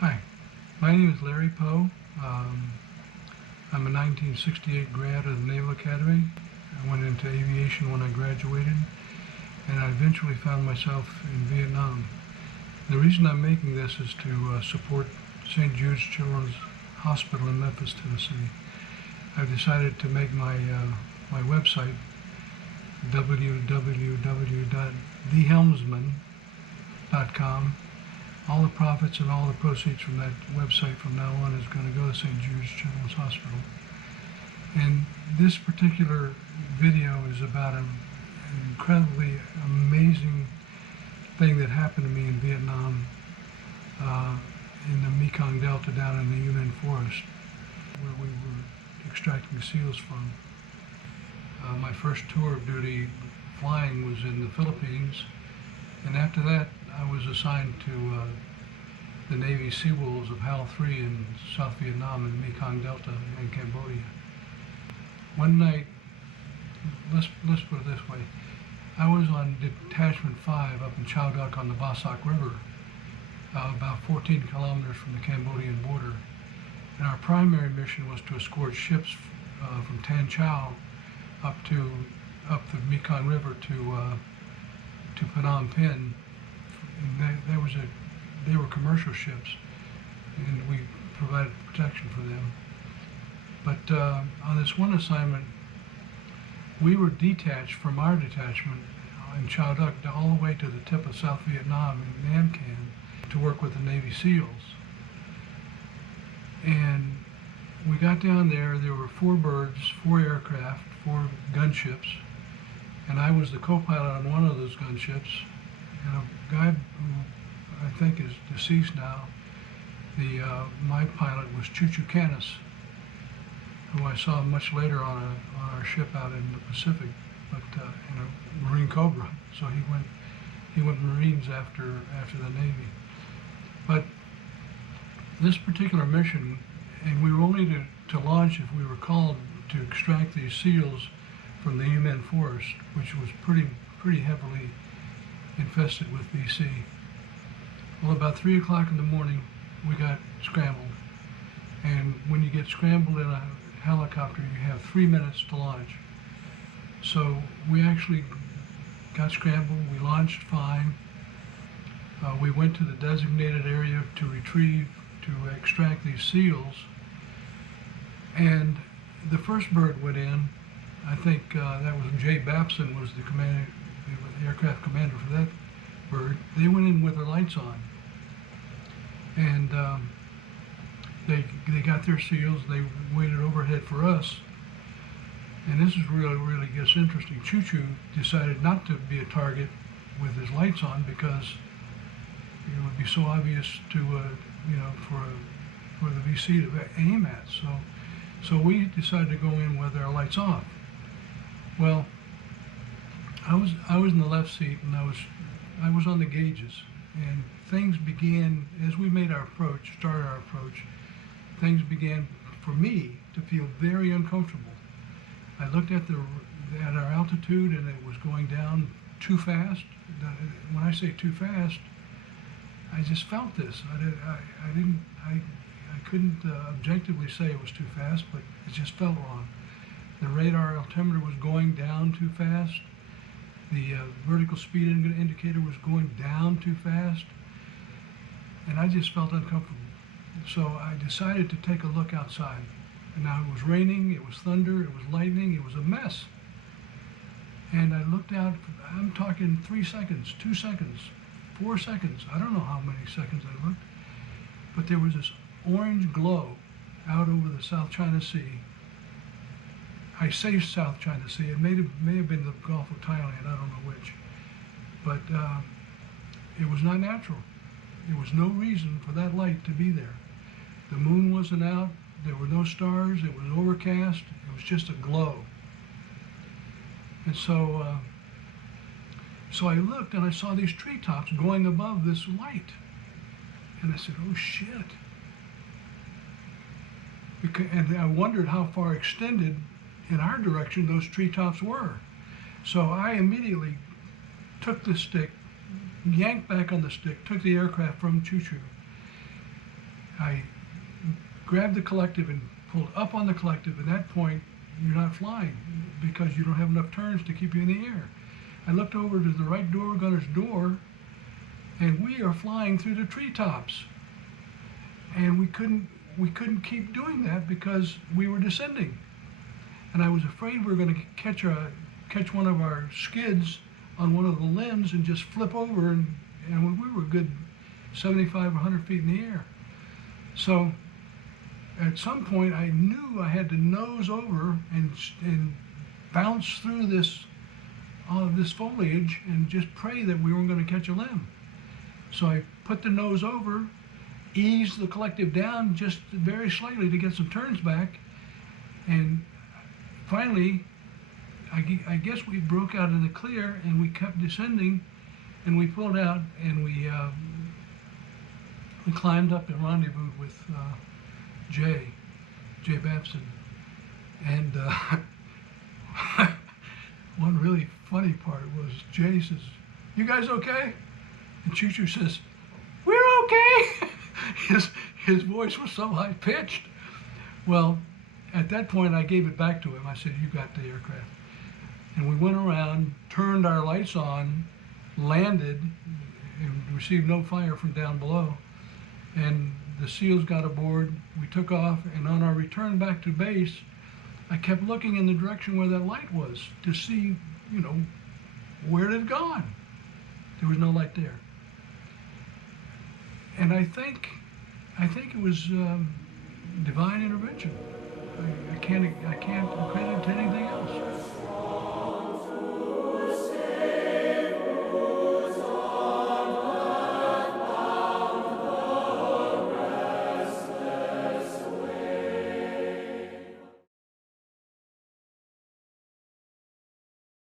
Hi, my name is Larry Poe. I'm a 1968 grad of the Naval Academy. I went into aviation when I graduated, and I eventually found myself in Vietnam. The reason I'm making this is to support St. Jude's Children's Hospital in Memphis, Tennessee. I've decided to make my website www.thehelmsman.com. All the profits and all the proceeds from that website from now on is going to go to St. Jude's Children's Hospital. And this particular video is about an incredibly amazing thing that happened to me in Vietnam, in the Mekong Delta down in the Yunnan Forest, where we were extracting seals from. My first tour of duty flying was in the Philippines, and after that I was assigned to the Navy Sea Wolves of HAL 3 in South Vietnam and the Mekong Delta in Cambodia. One night, let's put it this way, I was on Detachment 5 up in Chao Duc on the Ba Sac River, about 14 kilometers from the Cambodian border. And our primary mission was to escort ships from Tan Chau up the Mekong River to Phnom Penh. And they were commercial ships, and we provided protection for them. But on this one assignment, we were detached from our detachment in Chao Duc all the way to the tip of South Vietnam in Nam Can to work with the Navy SEALs. And we got down there. There were 4 birds, 4 aircraft, 4 gunships, and I was the co-pilot on one of those gunships. And a guy who I think is deceased now, my pilot was Chu Canis, who I saw much later on our ship out in the Pacific, but in a Marine Cobra. So he went Marines after the Navy. But this particular mission, and we were only to launch if we were called to extract these seals from the Yunnan Forest, which was pretty heavily infested with BC. Well, about 3 o'clock in the morning, we got scrambled. And when you get scrambled in a helicopter, you have 3 minutes to launch. So we actually got scrambled. We launched fine. We went to the designated area to extract these seals. And the first bird went in. I think that was Jay Babson was the aircraft commander for that bird. They went in with their lights on. And they got their seals. They waited overhead for us. And this is really gets interesting. Chu decided not to be a target with his lights on because it would be so obvious to for the VC to aim at. So we decided to go in with our lights off. Well, I was in the left seat, and I was on the gauges, and things began as we made started our approach. Things began for me to feel very uncomfortable. I looked at our altitude, and it was going down too fast. When I say too fast, I just felt this. I couldn't objectively say it was too fast, but it just felt wrong. The radar altimeter was going down too fast. The vertical speed indicator was going down too fast, and I just felt uncomfortable. So I decided to take a look outside. And now it was raining, it was thunder, it was lightning, it was a mess. And I looked out, I'm talking 3 seconds, 2 seconds, 4 seconds. I don't know how many seconds I looked, but there was this orange glow out over the South China Sea. I say South China Sea, it may have been the Gulf of Thailand, I don't know which. But it was not natural. There was no reason for that light to be there. The moon wasn't out, there were no stars, it was overcast, it was just a glow. And so I looked and I saw these treetops going above this light. And I said, oh shit. And I wondered how far extended in our direction those treetops were. So I immediately took the stick, yanked back on the stick, took the aircraft from Choo-Choo, I grabbed the collective and pulled up on the collective. At that point, you're not flying because you don't have enough turns to keep you in the air. I looked over to the right door gunner's door, and we are flying through the treetops. And we couldn't keep doing that because we were descending. And I was afraid we were going to catch one of our skids on one of the limbs and just flip over, and we were a good 75 or 100 feet in the air. So at some point I knew I had to nose over and bounce through this foliage and just pray that we weren't going to catch a limb. So I put the nose over, eased the collective down just very slightly to get some turns back, and finally I guess we broke out in the clear, and we kept descending, and we pulled out, and we climbed up and rendezvoused with Jay Babson. And one really funny part was Jay says, "You guys okay?" And Choo Choo says, "We're okay." His voice was so high pitched. Well, at that point I gave it back to him. I said, "You got the aircraft." And we went around, turned our lights on, landed, and received no fire from down below. And the SEALs got aboard, we took off, and on our return back to base, I kept looking in the direction where that light was to see, where it had gone. There was no light there. And I think it was divine intervention. I can't equate it to anything else.